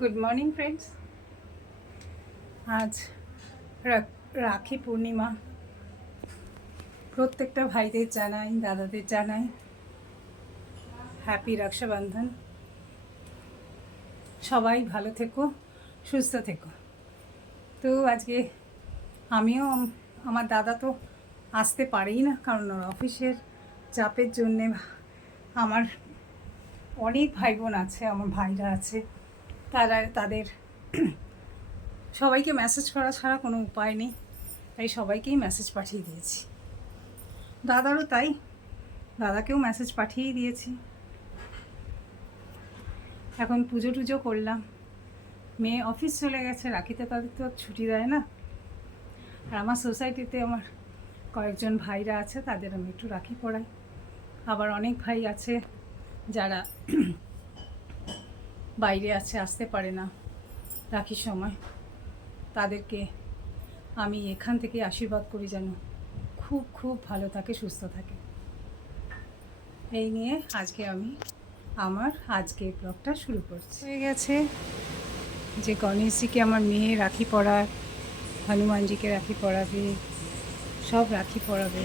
Good morning friends. আজ রাখি পূর্ণিমা। প্রত্যেকটা ভাইদের জানাই, দাদাদের জানাই হ্যাপি রক্ষাবন্ধন। সবাই ভালো থেকো, সুস্থ থেকো। তো আজকে আমিও আমার দাদা তো আসতে পারেই না, কারণ ওর অফিসের চাপের জন্যে। আমার অনেক ভাই বোন আছে, আমার ভাইরা আছে, তাদের সবাইকে মেসেজ করা ছাড়া কোনো উপায় নেই, তাই সবাইকেই মেসেজ পাঠিয়ে দিয়েছি। দাদারও তাই, দাদাকেও মেসেজ পাঠিয়ে দিয়েছি। এখন পুজো টুজো করলাম, মেয়ে অফিস চলে গেছে, রাখিতে তাদের তো ছুটি দেয় না। আর আমার সোসাইটিতে আমার কয়েকজন ভাইরা আছে, তাদের আমি একটু রাখি পরাই। আবার অনেক ভাই আছে যারা বাইরে আছে, আসতে পারে না রাখির সময়। তাদেরকে আমি এখান থেকে আশীর্বাদ করি যেন খুব খুব ভালো থাকে, সুস্থ থাকে। এই নিয়ে আজকে আমি আমার আজকের ব্লগটা শুরু করছি। হয়ে গেছে যে গণেশজিকে আমার মেয়ে রাখি পরার, হনুমানজিকে রাখি পরাবে, সব রাখি পরাবে।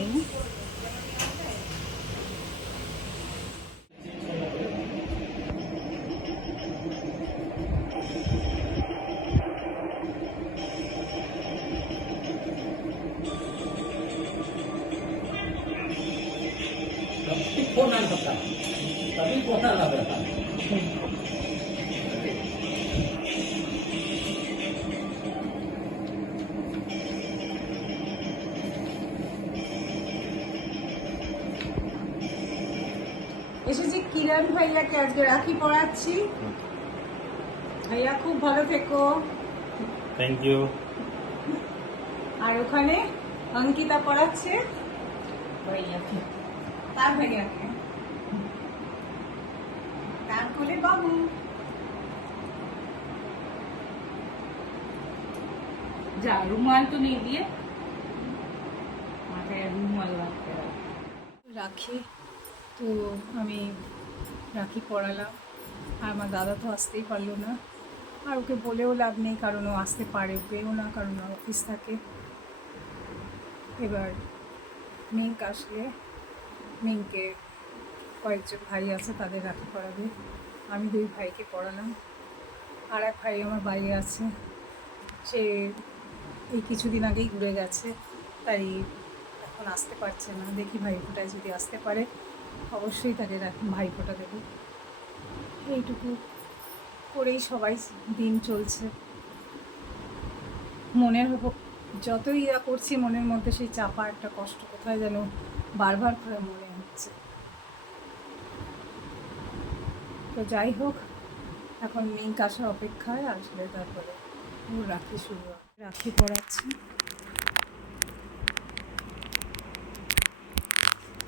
এসেছি কিরণ ভাইয়াকে আজকে রাখি পরাচ্ছি। ভাইয়া খুব ভালো থেকো। Thank you. আর ওখানে অঙ্কিতা পড়াচ্ছে ভাইয়াকে, তার ভাইয়াকে, তার কোলে বাবু। যা রুমাল তো নেই দিয়ে মাথায় রুমাল রাখতে হবে। রাখি তো আমি রাখি পরালাম, আর আমার দাদা তো আসতেই পারলো না। আর ওকে বলেও লাভ নেই, কারণ ও আসতে পারবেও না, কারণ ওর অফিস থাকে। এবার মিঙ্ক আসলে মিঙ্কে কয়েকজন ভাই আছে, তাদের রাখি পরাবে। আমি দুই ভাইকে পড়ালাম, আর এক ভাই আমার বাইরে আছে, সে এই কিছুদিন আগেই ঘুরে গেছে, তাই এখন আসতে পারছে না। দেখি ভাইফোঁটায় যদি আসতে পারে অবশ্যই তাকে ভাইফোঁটা দেবো। এইটুকু করেই সবাই দিন চলছে। মনের যতই করছি, মনের মধ্যে সেই চাপা একটা কষ্ট কোথায় যেন বারবার করে মনে হচ্ছে। তো যাই হোক, এখন মিঙ্ক আসার অপেক্ষায়, আসলে তারপরে ওর রাখি শুরু হবে। রাখি পরাচ্ছি,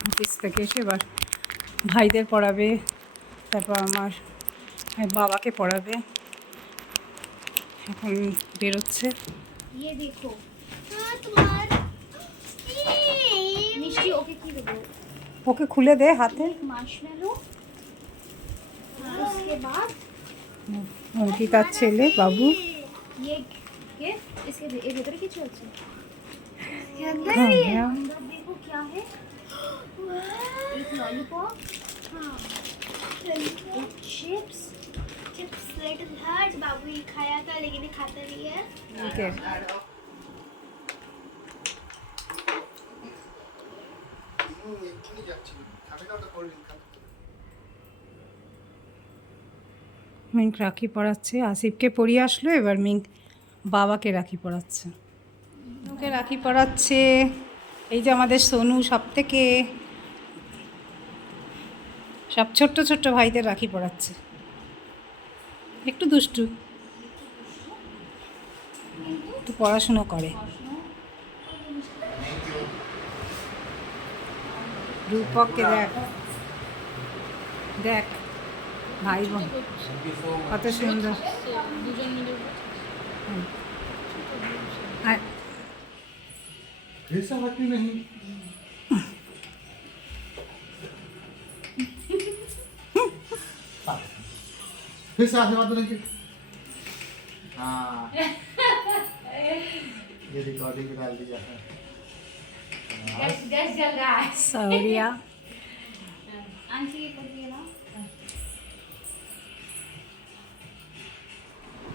অফিস থেকে এসে এবার ভাইদের পড়াবে, তারপর আমার বাবাকে পড়াবে। এখন বেরোচ্ছে। ये देखो তোমার মিষ্টি ওকে কি দেবো? ওকে খুলে দে হাতে। মার্শমেলো और उसके बाद অঙ্কিতার ছেলে বাবু। ये इसके भीतर কিছু আছে? হ্যাঁ, अंदर देखो क्या है? एक लॉलीपॉप, हाँ एक चिप्स लिटिल हार्ट। बाबू ये खाया था लेकिन ये खाता नहीं है। ওকে। মিঙ্ক রাখি পরাচ্ছে, আসিফকে পরিয়ে আসলো, এবার মিঙ্ক বাবাকে রাখি পরাচ্ছে। ওকে রাখি পরাচ্ছে। এই যে আমাদের সোনু সব ছোট্ট ছোট্ট ভাইদের রাখি পরাচ্ছে। একটু দুষ্টু, একটু পড়াশুনো করে। রূপককে দেখ, দেখ ভাই বোন কত সুন্দর। দুজন মিলে আর ऐसा बात नहीं। फिर से आशीर्वाद देंगे। हाँ ये रिकॉर्डिंग में डाल दिया है गैस गैस जल रहा है সাউরিয়া आंटी ये पढ़िए ना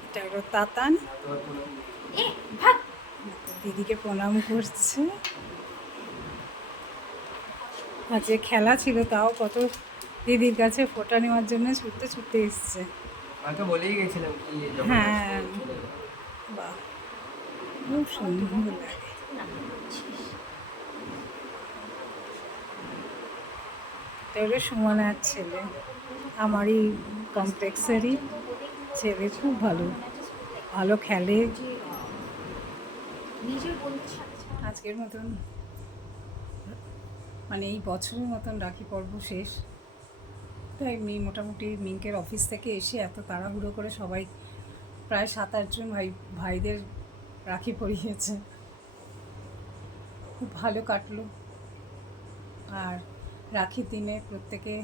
এটা হলো তাতান, ए भाग দিদিকে প্রণাম করছে। আজকে খেলা ছিল, তাও কত দিদির কাছে ফোটা নেওয়ার জন্য ছুটতে ছুটতে এসছে। আমাকে বলেই গেছিলাম কি যখন হ্যাঁ। আসবে চলে যাবো। বাহ, খুব সুন্দর লাগে। এটা হলো সুমনার ছেলে, আমারই কমপ্লেক্সেরই ছেলে, খুব ভালো ভালো খেলে। নিজের বন্ধুর সাথে ছাড়া আজকের মতন মানে এই বছরের মতন রাখি পর্ব শেষ। তাই মোটামুটি মিঙ্কের অফিস থেকে এসে এত তাড়াহুড়ো করে সবাই প্রায় 7-8 জন ভাইদের রাখি পরিয়েছে। খুব ভালো কাটলো। আর রাখির দিনে প্রত্যেকে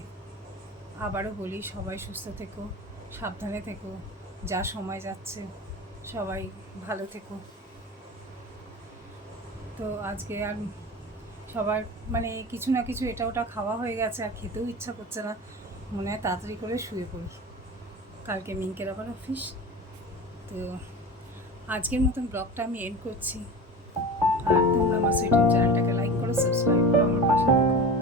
আবারও বলি, সবাই সুস্থ থেকো, সাবধানে থেকো, যা সময় যাচ্ছে সবাই ভালো থেকো। তো আজকে আর সবার মানে কিছু না কিছু এটা ওটা খাওয়া হয়ে গেছে, আর খেতেও ইচ্ছা করছে না, মনে হয় তাড়াতাড়ি করে শুয়ে পড়ি, কালকে মিঙ্কের আবার অফিস। তো আজকের মতন ব্লগটা আমি এন্ড করছি। আর তোমরা আমার ইউটিউব চ্যানেলটাকে লাইক করো, সাবস্ক্রাইব করো, আমার পাশে থাকো।